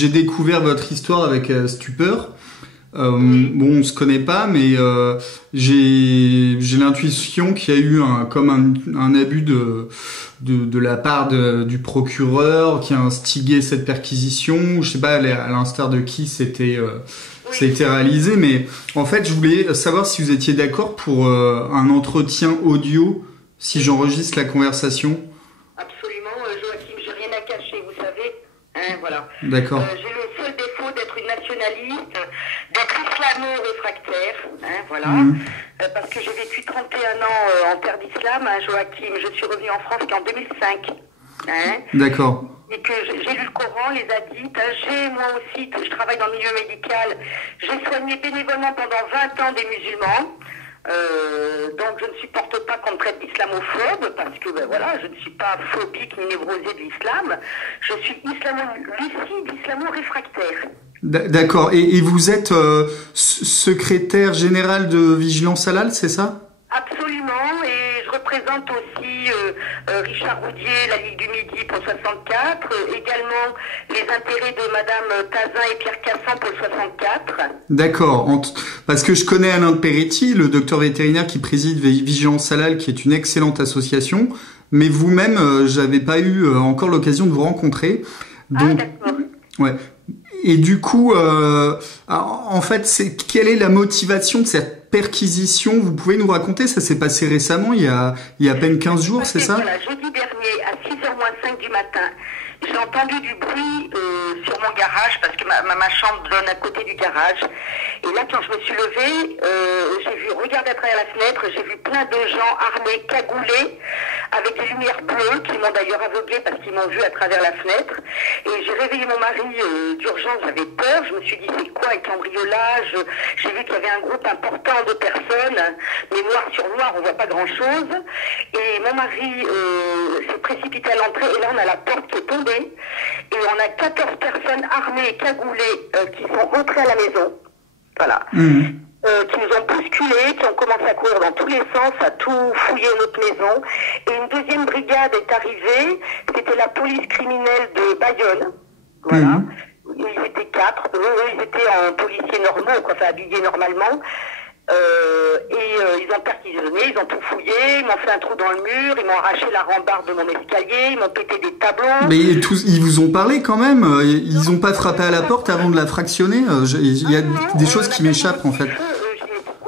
J'ai découvert votre histoire avec stupeur. Bon, on se connaît pas, mais j'ai l'intuition qu'il y a eu un abus de la part du procureur qui a instigé cette perquisition. Je sais pas à l'instar de qui c'était réalisé, mais en fait, je voulais savoir si vous étiez d'accord pour un entretien audio, si j'enregistre la conversation. Absolument, Joachim, j'ai rien à cacher, vous savez. Hein, voilà. D'accord. J'ai le seul défaut d'être une nationaliste, d'être islamo-réfractaire, hein, voilà. Parce que j'ai vécu 31 ans en terre d'islam, hein, Joachim. Je suis revenue en France qu'en 2005. Hein. D'accord. Et que j'ai lu le Coran, les hadiths, moi aussi, je travaille dans le milieu médical, j'ai soigné bénévolement pendant 20 ans des musulmans. Donc je ne supporte pas qu'on me traite d'islamophobe parce que voilà, je ne suis pas phobique ni névrosée de l'islam. Je suis islamo-lucide, islamo-réfractaire. D'accord. Et vous êtes secrétaire général de Vigilance Halal, c'est ça? Absolument, et je représente aussi Richard Roudier, la Ligue du Midi pour le 64, également les intérêts de Madame Tazin et Pierre Cassan pour le 64. D'accord, parce que je connais Alain de Peretti, le docteur vétérinaire qui préside Vigilance Halal, qui est une excellente association, mais vous-même, j'avais pas eu encore l'occasion de vous rencontrer. Donc, d'accord. Ouais. Et du coup, en fait, quelle est la motivation de cette perquisition? Vous pouvez nous raconter? Ça s'est passé récemment, il y a à peine 15 jours, c'est ça? Voilà, jeudi dernier, à 6h moins 5 du matin, j'ai entendu du bruit sur mon garage, parce que ma chambre donne à côté du garage. Et là, quand je me suis levée, j'ai vu, regarder à travers la fenêtre, j'ai vu plein de gens armés, cagoulés, avec des lumières bleues, qui m'ont d'ailleurs aveuglé parce qu'ils m'ont vu à travers la fenêtre. Et j'ai réveillé mon mari d'urgence, j'avais peur, je me suis dit c'est quoi un cambriolage? J'ai vu qu'il y avait un groupe important de personnes, mais noir sur noir, on voit pas grand chose. Et mon mari s'est précipité à l'entrée, et là on a la porte qui est tombée, et on a 14 personnes armées et cagoulées qui sont entrées à la maison. Voilà. Qui nous ont bousculés, qui ont commencé à courir dans tous les sens, à tout fouiller notre maison. Et une deuxième brigade est arrivée, c'était la police criminelle de Bayonne. Voilà. Ils étaient 4, eux ils étaient en policiers normaux, quoi, enfin habillés normalement. Ils ont perquisitionné, ils ont tout fouillé, ils m'ont fait un trou dans le mur, ils m'ont arraché la rambarde de mon escalier, ils m'ont pété des tableaux. Mais ils vous ont parlé quand même? Ils n'ont pas frappé à la porte avant de la fractionner? Il y a des choses qui m'échappent en fait.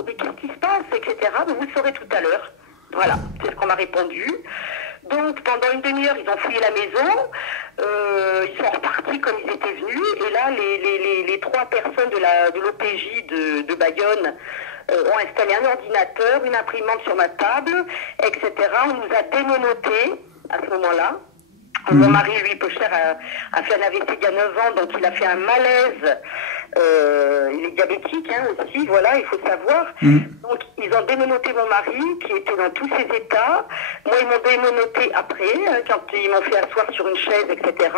Mais qu'est-ce qui se passe, etc. Mais vous le saurez tout à l'heure. Voilà, c'est ce qu'on m'a répondu. Donc pendant une demi-heure, ils ont fouillé la maison. Ils sont repartis comme ils étaient venus. Et là, les 3 personnes de l'OPJ de Bayonne ont installé un ordinateur, une imprimante sur ma table, etc. On nous a dénonotés à ce moment-là. Mon mari, lui, Pocher, a fait un AVC il y a 9 ans, donc il a fait un malaise. Il est diabétique aussi, voilà, il faut savoir. Donc ils ont dénonoté mon mari, qui était dans tous ses états. Moi, ils m'ont dénonoté après, quand ils m'ont fait asseoir sur une chaise, etc.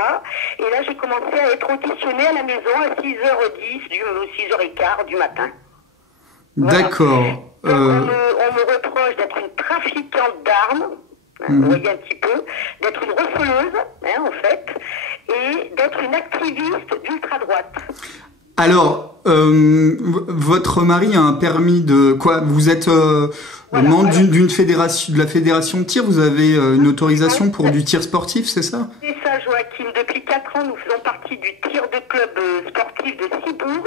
Et là, j'ai commencé à être auditionnée à la maison à 6h10, 6h15 du matin. Voilà. D'accord. Donc, on me reproche d'être une trafiquante d'armes, vous voyez un petit peu, d'être une refouleuse, en fait, et d'être une activiste d'ultra-droite. Alors, votre mari a un permis de quoi? Vous êtes membre d'une fédération, de la fédération de tir. Vous avez une autorisation pour du tir sportif, c'est ça? C'est ça, Joachim. Depuis 4 ans, nous faisons partie du tir de club sportif de Cibourg,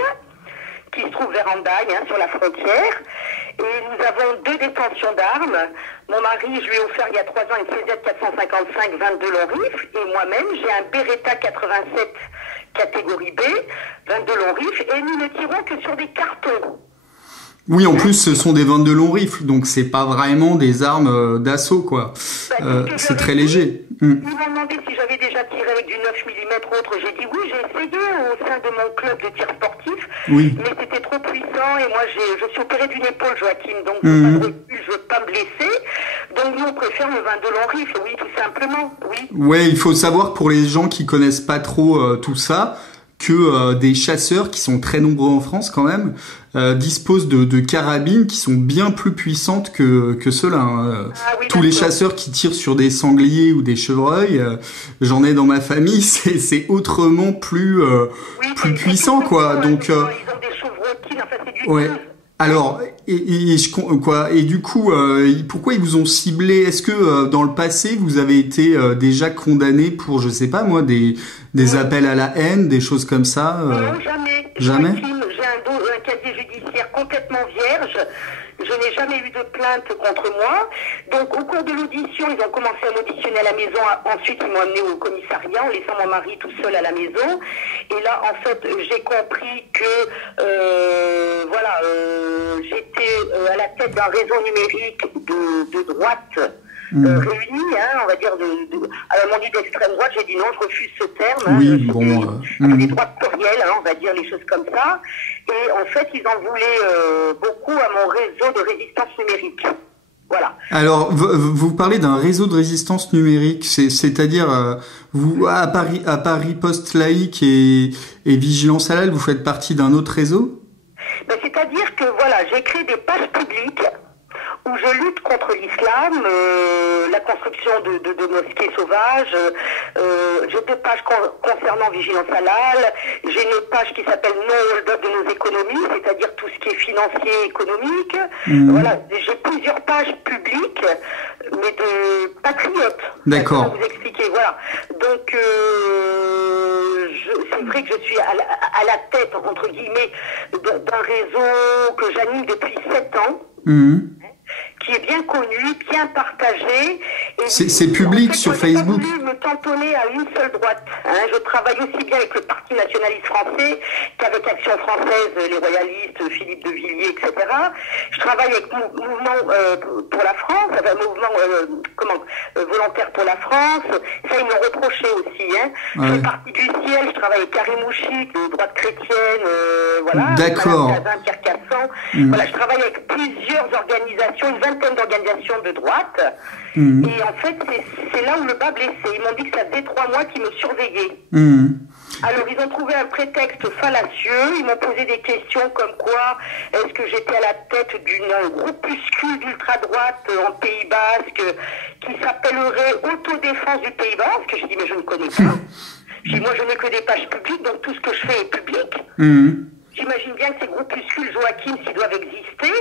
qui se trouve vers Andaille, sur la frontière. Et nous avons 2 détentions d'armes. Mon mari, je lui ai offert il y a 3 ans une CZ 455 22 long rifle. Et moi-même, j'ai un Beretta 87 catégorie B, 22 long rifle. Et nous ne tirons que sur des cartons. Oui, en plus, ce sont des 22 longs rifles, donc c'est pas vraiment des armes d'assaut, quoi. C'est très léger. Ils m'ont demandé si j'avais déjà tiré avec du 9 mm ou autre. J'ai dit oui, j'ai essayé au sein de mon club de tir sportif, mais c'était trop puissant et moi je suis opéré d'une épaule, Joachim, donc je ne veux pas me blesser. Donc nous on préfère le 22 long rifle, oui, tout simplement, oui. Ouais, il faut savoir pour les gens qui connaissent pas trop tout ça, que des chasseurs qui sont très nombreux en France quand même disposent de carabines qui sont bien plus puissantes que ceux-là. Hein. Ah oui, Tous les chasseurs qui tirent sur des sangliers ou des chevreuils, j'en ai dans ma famille, c'est autrement plus puissant quoi. Donc ils ont des chevrotines, enfin c'est du ouais. feu. Alors, et du coup, pourquoi ils vous ont ciblé? Est-ce que dans le passé, vous avez été déjà condamné pour, je sais pas moi, des appels à la haine, des choses comme ça Non, jamais. Jamais. J'ai un casier judiciaire complètement vierge. Je n'ai jamais eu de plainte contre moi. Donc, au cours de l'audition, ils ont commencé à m'auditionner à la maison. Ensuite, ils m'ont amené au commissariat en laissant mon mari tout seul à la maison. Et là, en fait, j'ai compris que, j'étais à la tête d'un réseau numérique de droite. Réunis, hein, on va dire, alors on dit d'extrême droite, j'ai dit non, je refuse ce terme. Oui, des droites plurielles, hein, on va dire les choses comme ça. Et en fait, ils en voulaient beaucoup à mon réseau de résistance numérique. Voilà. Alors, vous parlez d'un réseau de résistance numérique, c'est-à-dire, vous, à Paris Post Laïque et Vigilance Halal, vous faites partie d'un autre réseau? Ben, c'est-à-dire que, voilà, j'ai créé des pages publiques où je lutte contre l'islam, la construction de mosquées sauvages. J'ai deux pages concernant Vigilance Halal. J'ai une page qui s'appelle Non hold-up de nos économies, c'est-à-dire tout ce qui est financier, économique. Voilà, j'ai plusieurs pages publiques, mais de patriotes. D'accord. Pour vous expliquer, voilà. Donc, c'est vrai que je suis à la tête, entre guillemets, d'un réseau que j'anime depuis 7 ans. Qui est bien connu, bien partagé. C'est public en fait, sur Facebook. Je n'ai pas voulu me cantonner à une seule droite. Hein. Je travaille aussi bien avec le Parti nationaliste français qu'avec Action française, les royalistes, Philippe de Villiers, etc. Je travaille avec Mouvement pour la France, enfin, Mouvement volontaire pour la France. Ça, ils m'ont reproché aussi. Hein. Ouais. Je fais partie du ciel, je travaille avec Karim Mouchik, de droite chrétienne, voilà. D'accord. Pierre Cassan. Voilà, je travaille avec plusieurs organisations, une vingtaine d'organisations de droite. Et en fait, c'est là où le bas blessé. Ils m'ont dit que ça faisait 3 mois qu'ils me surveillaient. Alors, ils ont trouvé un prétexte fallacieux. Ils m'ont posé des questions comme quoi est-ce que j'étais à la tête d'un groupuscule d'ultra-droite en Pays Basque qui s'appellerait Autodéfense du Pays Basque. Je dis, mais je ne connais pas. Je dis, moi, je n'ai que des pages publiques, donc tout ce que je fais est public. J'imagine bien que ces groupuscules, Joachim, s'ils doivent exister,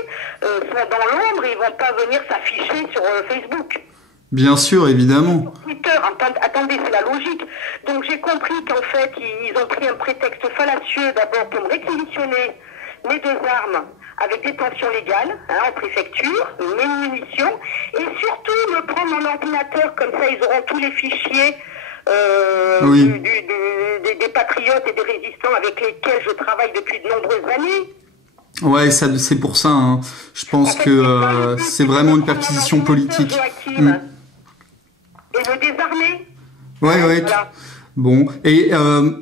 sont dans l'ombre et ils vont pas venir s'afficher sur Facebook. Bien sûr, évidemment. Sur Twitter, attendez, c'est la logique. Donc j'ai compris qu'en fait, ils ont pris un prétexte fallacieux d'abord pour me réquisitionner mes 2 armes avec détention légale, hein, en préfecture, mes munitions, et surtout me prendre mon ordinateur, comme ça ils auront tous les fichiers des patriotes et des résistants avec lesquels je travaille depuis de nombreuses années. Ouais, ça, c'est pour ça. Hein. Je pense que c'est vraiment une perquisition politique. Et me désarmer. Ouais. Voilà. Bon, et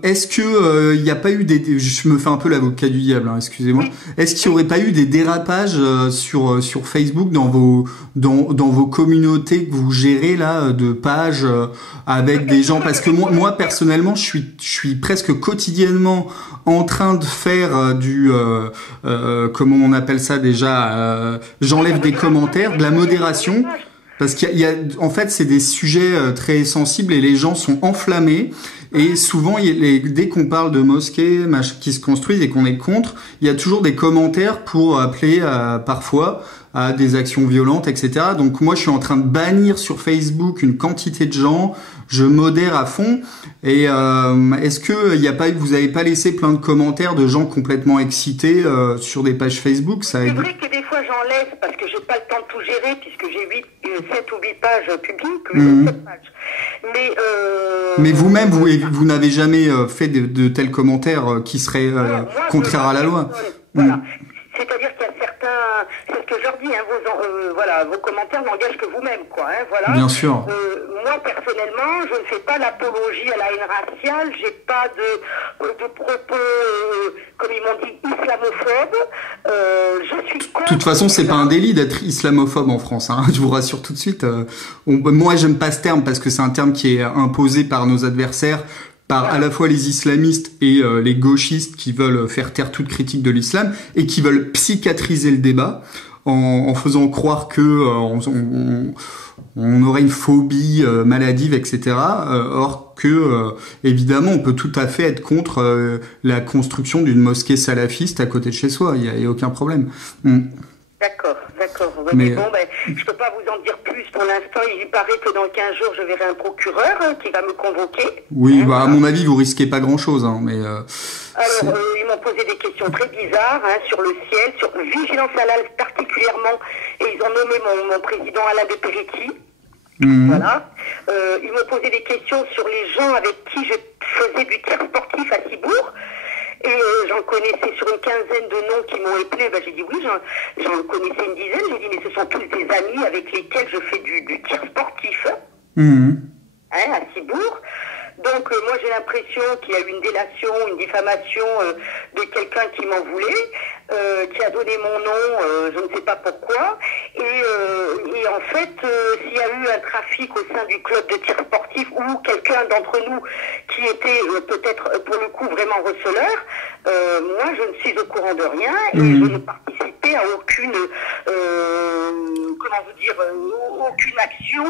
est-ce que il n'y a pas eu je me fais un peu l'avocat du diable, hein, excusez-moi. Oui. Est-ce qu'il n'y aurait pas eu des dérapages sur Facebook dans vos communautés que vous gérez là, de pages avec des gens? Parce que moi personnellement, je suis presque quotidiennement en train de faire comment on appelle ça déjà, j'enlève des commentaires, de la modération. Parce en fait, c'est des sujets très sensibles et les gens sont enflammés. Et souvent, dès qu'on parle de mosquées qui se construisent et qu'on est contre, il y a toujours des commentaires pour appeler parfois à des actions violentes, etc. Donc moi, je suis en train de bannir sur Facebook une quantité de gens. Je modère à fond. Et est-ce que vous avez pas laissé plein de commentaires de gens complètement excités sur des pages Facebook? C'est vrai que des fois j'en laisse parce que j'ai pas le temps de tout gérer puisque j'ai 7 ou 8 pages publiques, 7 pages. Mais vous-même, vous n'avez jamais fait de tels commentaires qui seraient contraires à la loi. Voilà. C'est-à-dire qu'il y a certains, c'est ce que je leur dis, hein, vos commentaires n'engagent que vous-même, quoi. Hein, voilà. Bien sûr. Moi, personnellement, je ne fais pas l'apologie à la haine raciale. J'ai pas de propos, comme ils m'ont dit, islamophobes. Je suis contre. De toute façon, c'est pas un délit d'être islamophobe en France. Hein, je vous rassure tout de suite. Moi, j'aime pas ce terme parce que c'est un terme qui est imposé par nos adversaires par à la fois les islamistes et les gauchistes qui veulent faire taire toute critique de l'islam et qui veulent psychiatriser le débat en faisant croire que on aurait une phobie maladive, etc. Or que, évidemment, on peut tout à fait être contre la construction d'une mosquée salafiste à côté de chez soi. Il y a aucun problème. D'accord. Ouais, Mais bon, je peux pas vous en dire plus pour l'instant. Il paraît que dans 15 jours, je verrai un procureur qui va me convoquer. oui, à mon avis, vous risquez pas grand-chose. Mais alors, ils m'ont posé des questions très bizarres sur le ciel, sur vigilance halal particulièrement, et ils ont nommé mon président Alain de Peretti. Voilà. Ils m'ont posé des questions sur les gens avec qui je faisais du tir sportif à Cibourg. Et j'en connaissais sur une quinzaine de noms qui m'ont appelé. J'ai dit oui, j'en connaissais une dizaine. J'ai dit mais ce sont tous des amis avec lesquels je fais du tir sportif. À Cibourg. Donc moi j'ai l'impression qu'il y a eu une délation, une diffamation de quelqu'un qui m'en voulait, qui a donné mon nom, je ne sais pas pourquoi. Et en fait, s'il y a eu un trafic au sein du club de tir sportif ou quelqu'un d'entre nous qui était peut-être pour le coup vraiment receleur, moi je ne suis au courant de rien et je ne participais à aucune, aucune action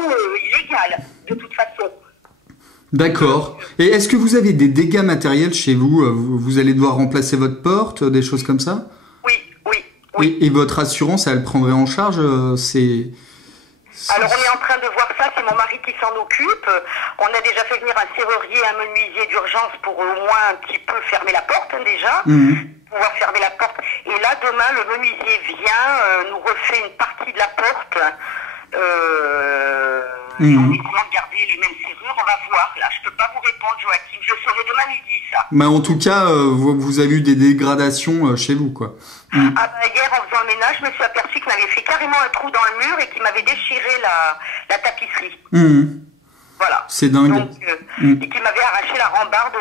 illégale de toute façon. D'accord. Et est-ce que vous avez des dégâts matériels chez vous? Vous allez devoir remplacer votre porte, des choses comme ça? Oui. Et votre assurance, elle prendrait en charge Alors on est en train de voir ça, c'est mon mari qui s'en occupe. On a déjà fait venir un serrurier, un menuisier d'urgence pour au moins un petit peu fermer la porte déjà. Pouvoir fermer la porte. Et là, demain, le menuisier vient, nous refait une partie de la porte. On est comment garder les mêmes serrures, on va voir. Là, je peux pas vous répondre, Joachim. Je saurai demain midi, ça. Mais en tout cas, vous avez eu des dégradations chez vous, quoi. Hier, en faisant le ménage, je me suis aperçu qu'il m'avait fait carrément un trou dans le mur et qu'il m'avait déchiré la tapisserie. Voilà. C'est dingue. Donc, et qu'il m'avait arraché la rambarde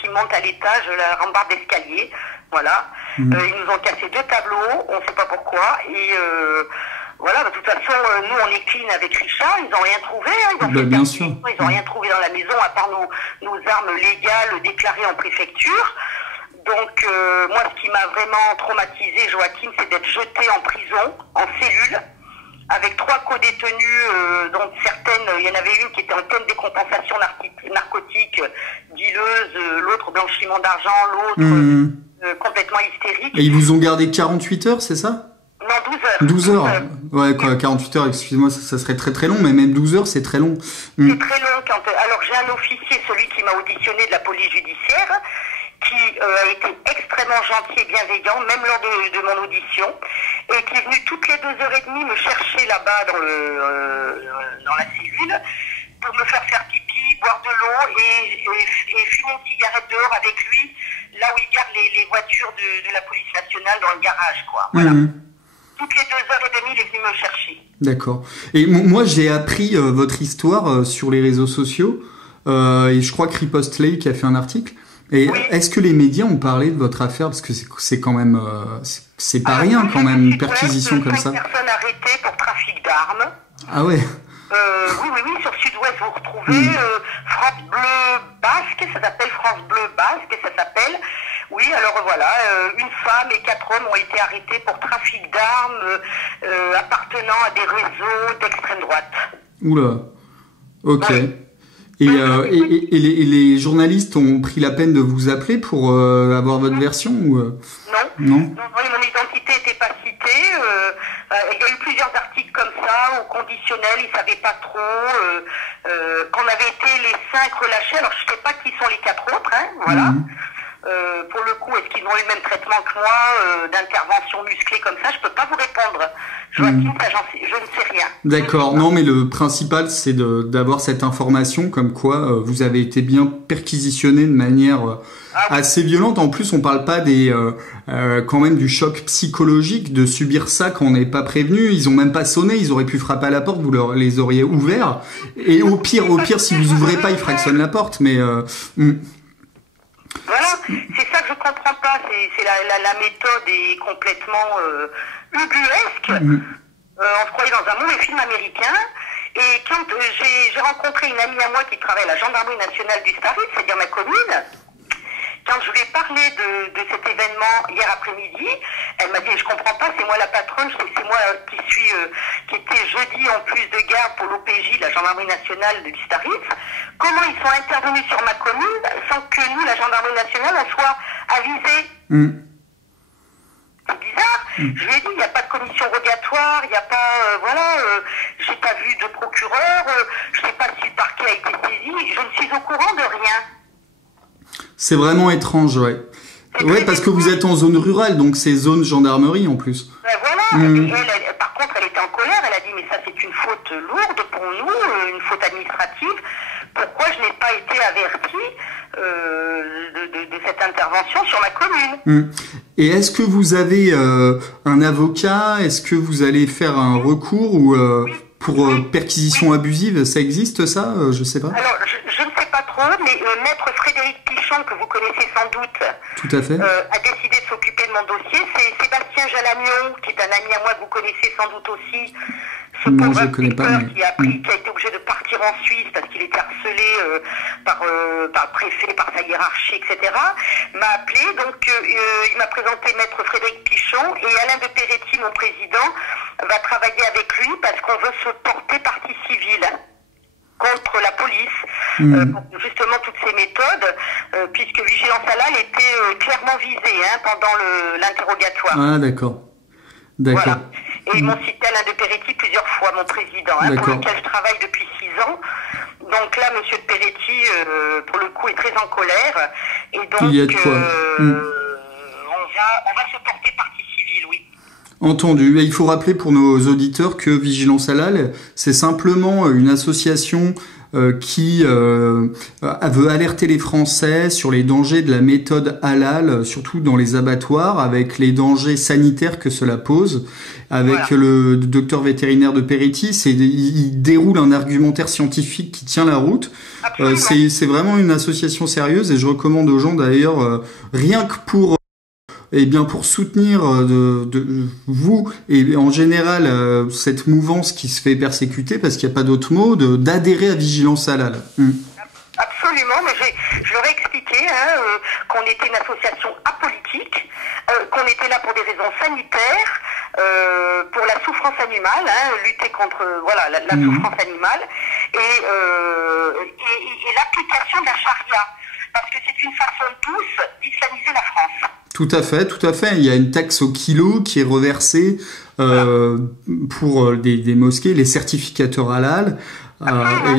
qui monte à l'étage, la rambarde d'escalier. Voilà. Ils nous ont cassé 2 tableaux, on ne sait pas pourquoi. Et voilà, de toute façon, nous on est clean avec Richard, ils n'ont rien trouvé. Bien sûr. Ils n'ont rien trouvé dans la maison à part nos armes légales déclarées en préfecture. Donc moi, ce qui m'a vraiment traumatisé, Joachim, c'est d'être jeté en prison, en cellule, avec 3 co-détenues, dont certaines, il y en avait une qui était en pleine décompensation narcotique, dealeuse, l'autre blanchiment d'argent, l'autre complètement hystérique. Et ils vous ont gardé 48 heures, c'est ça? Non, 12 heures. 12 heures. Ouais, quoi, 48 heures, excusez-moi, ça serait très très long, mais même 12 heures, c'est très long. C'est très long. Alors j'ai un officier, celui qui m'a auditionné de la police judiciaire, qui a été extrêmement gentil et bienveillant, même lors de mon audition, et qui est venu toutes les 2h30 me chercher là-bas dans la cellule pour me faire pipi, boire de l'eau et fumer une cigarette dehors avec lui, là où il garde les voitures de la police nationale dans le garage, quoi. Voilà. Toutes les 2h30, il est venu me chercher. D'accord. Et moi, j'ai appris votre histoire sur les réseaux sociaux, et je crois que Riposte Lake a fait un article. Et est-ce que les médias ont parlé de votre affaire? Parce que c'est quand même, c'est pas rien quand même, une perquisition comme ça. 5 personnes arrêtées pour trafic d'armes. Ah ouais. Oui, sur Sud-Ouest, vous retrouvez France Bleu Basque, ça s'appelle France Bleu Basque, ça s'appelle. Oui, alors voilà, une femme et 4 hommes ont été arrêtés pour trafic d'armes appartenant à des réseaux d'extrême droite. Oula, ok. Ouais. Et les journalistes ont pris la peine de vous appeler pour avoir votre version ou Non, mon identité n'était pas citée. Il y a eu plusieurs articles comme ça, au conditionnel, ils ne savaient pas trop. Qu'on avait été les 5 relâchés, alors je ne sais pas qui sont les 4 autres, voilà. Pour le coup, est-ce qu'ils ont eu le même traitement que moi, d'intervention musclée comme ça? Je peux pas vous répondre. Joachim, je ne sais rien. D'accord. Non, mais le principal, c'est d'avoir cette information comme quoi vous avez été bien perquisitionné de manière assez violente. En plus, on parle pas quand même du choc psychologique de subir ça quand on n'est pas prévenu. Ils ont même pas sonné. Ils auraient pu frapper à la porte. Vous les auriez ouverts. Et au pire, si vous ouvrez pas, ils fractionnent la porte. Mais voilà, c'est ça que je comprends pas. C'est la méthode est complètement ubuesque. On se croyait dans un mauvais film américain. Et quand j'ai rencontré une amie à moi qui travaille à la gendarmerie nationale du Staritz, c'est-à-dire ma commune, quand je lui ai parlé de cet événement hier après-midi, elle m'a dit, je comprends pas, c'est moi la patronne, c'est moi qui était jeudi en plus de garde pour l'OPJ, la gendarmerie nationale du Staritz. Comment ils sont intervenus sur ma commune sans que nous, la gendarmerie nationale, on soit avisés? C'est bizarre. Je lui ai dit, il n'y a pas de commission rogatoire, il n'y a pas, j'ai pas vu de procureur, je sais pas si le parquet a été saisi, je ne suis au courant de rien. C'est vraiment étrange, ouais. Ouais, parce que vous êtes en zone rurale, donc c'est zone gendarmerie en plus. Ben voilà. Et elle, par contre, elle était en colère, elle a dit, mais ça c'est une faute lourde pour nous, une faute administrative. Pourquoi je n'ai pas été avertie de cette intervention sur ma commune? Et est-ce que vous avez un avocat? Est-ce que vous allez faire un recours ou pour perquisition abusive? Ça existe ça? Je sais pas. Alors, je ne sais pas trop, mais maître Frédéric Pichon, que vous connaissez sans doute, tout à fait, a décidé de s'occuper de mon dossier. C'est Sébastien Jalagnon, qui est un ami à moi que vous connaissez sans doute aussi. Ce non, pauvre je connais pas. Mais... qui a été obligé de partir en Suisse parce qu'il était harcelé par le préfet, par sa hiérarchie, etc. M'a appelé, donc il m'a présenté maître Frédéric Pichon et Alain de Peretti, mon président, va travailler avec lui parce qu'on veut se porter partie civile contre la police, pour justement toutes ces méthodes, puisque Vigilance Halal était clairement visée pendant l'interrogatoire. Ah, d'accord. D'accord. Voilà. Et ils m'ont cité Alain de Peretti plusieurs fois, mon président, pour lequel je travaille depuis 6 ans. Donc là, monsieur de Peretti, pour le coup, est très en colère. Et donc, il y a de quoi. on va se porter partie civile, oui. Entendu. Et il faut rappeler pour nos auditeurs que Vigilance Halal, c'est simplement une association qui veut alerter les Français sur les dangers de la méthode halal, surtout dans les abattoirs, avec les dangers sanitaires que cela pose. Avec le docteur vétérinaire de Peretti, il déroule un argumentaire scientifique qui tient la route. C'est vraiment une association sérieuse et je recommande aux gens d'ailleurs, rien que pour soutenir vous et en général cette mouvance qui se fait persécuter, parce qu'il n'y a pas d'autre mot, d'adhérer à Vigilance Halal. Absolument, mais je leur ai expliqué qu'on était une association apolitique, qu'on était là pour des raisons sanitaires, pour la souffrance animale, lutter contre la souffrance animale, et l'application de la charia, parce que c'est une façon douce d'islamiser la France. Tout à fait, tout à fait. Il y a une taxe au kilo qui est reversée pour des mosquées, les certificateurs halal.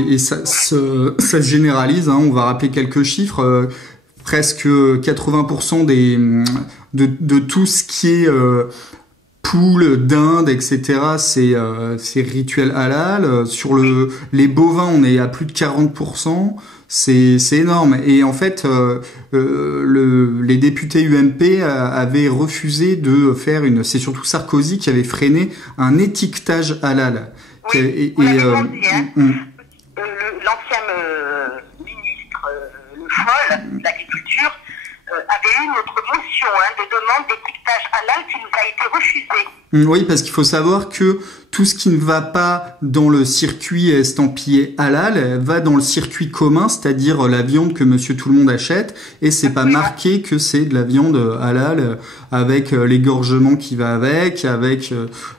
Et ça se généralise. On va rappeler quelques chiffres. Presque 80% de tout ce qui est poules, dinde, etc. C'est rituel halal. Sur les bovins, on est à plus de 40%. C'est énorme. Et en fait, les députés UMP avaient refusé de faire c'est surtout Sarkozy qui avait freiné un étiquetage halal. Oui, l'ancien ministre Le Foll de l'Agriculture avait eu notre motion de demande d'étiquetage halal qui nous a été refusée. Oui, parce qu'il faut savoir que tout ce qui ne va pas dans le circuit estampillé halal va dans le circuit commun, c'est-à-dire la viande que monsieur tout le monde achète, et c'est pas marqué que c'est de la viande halal avec l'égorgement qui va avec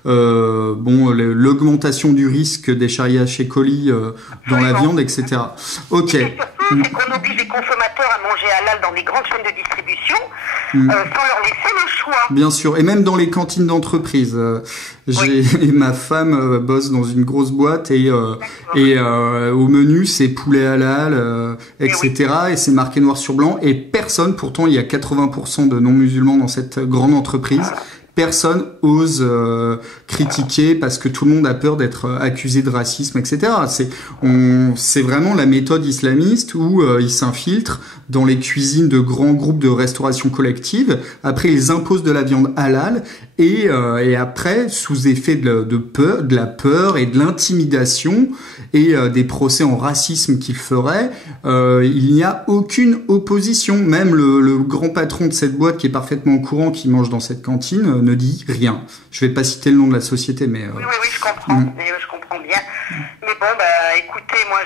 l'augmentation du risque des Escherichia coli dans la viande, etc. Ok. Et surtout, c'est qu'on oblige les consommateurs à manger halal dans les grandes chaînes de distribution sans leur laisser le choix. Bien sûr, et même dans les cantines d'entreprise. Et ma femme bosse dans une grosse boîte et au menu c'est poulet halal, etc. Et c'est marqué noir sur blanc et personne, pourtant il y a 80% de non-musulmans dans cette grande entreprise, personne ose critiquer parce que tout le monde a peur d'être accusé de racisme, etc. C'est vraiment la méthode islamiste où ils s'infiltrent dans les cuisines de grands groupes de restauration collective. Après, ils imposent de la viande halal et après, sous effet de la peur et de l'intimidation et des procès en racisme qu'ils feraient, il n'y a aucune opposition. Même le grand patron de cette boîte qui est parfaitement au courant, qui mange dans cette cantine, ne dit rien. Je vais pas citer le nom de la société, mais... Oui, je comprends. Je comprends bien. Mais bon, bah, écoutez, moi,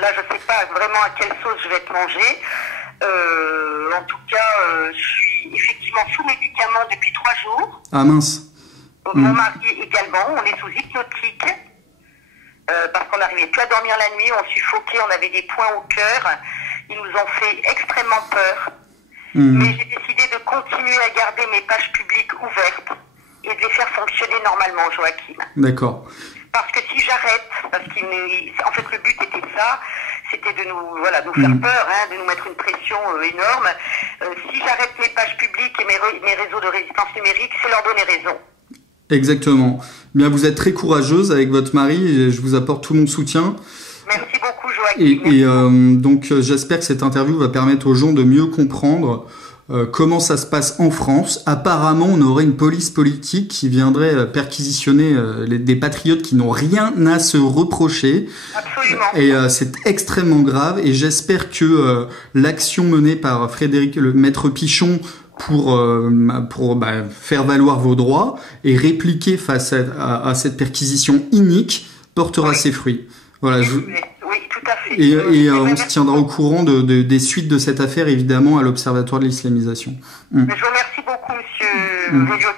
là, je sais pas vraiment à quelle sauce je vais être mangée. En tout cas, je suis effectivement sous médicaments depuis 3 jours. Ah mince. Mon mari également, on est sous hypnotique. Parce qu'on n'arrivait plus à dormir la nuit, on suffoquait, on avait des points au cœur. Ils nous ont fait extrêmement peur. Mais j'ai décidé de continuer à garder mes pages publiques ouvertes et de les faire fonctionner normalement, Joachim. D'accord. Parce que si j'arrête, en fait le but était ça, c'était de nous faire peur, de nous mettre une pression énorme. Si j'arrête mes pages publiques et mes réseaux de résistance numérique, c'est leur donner raison. Exactement. Bien, vous êtes très courageuse avec votre mari et je vous apporte tout mon soutien. Merci beaucoup, Joachim. Donc j'espère que cette interview va permettre aux gens de mieux comprendre comment ça se passe en France. Apparemment, on aurait une police politique qui viendrait perquisitionner des patriotes qui n'ont rien à se reprocher. Absolument. Et c'est extrêmement grave. Et j'espère que l'action menée par Frédéric, le maître Pichon, pour faire valoir vos droits et répliquer face à cette perquisition inique portera ses fruits. Voilà. Oui, tout à fait. Et on se tiendra au courant des suites de cette affaire, évidemment, à l'Observatoire de l'islamisation. Je vous remercie beaucoup, monsieur Joachim.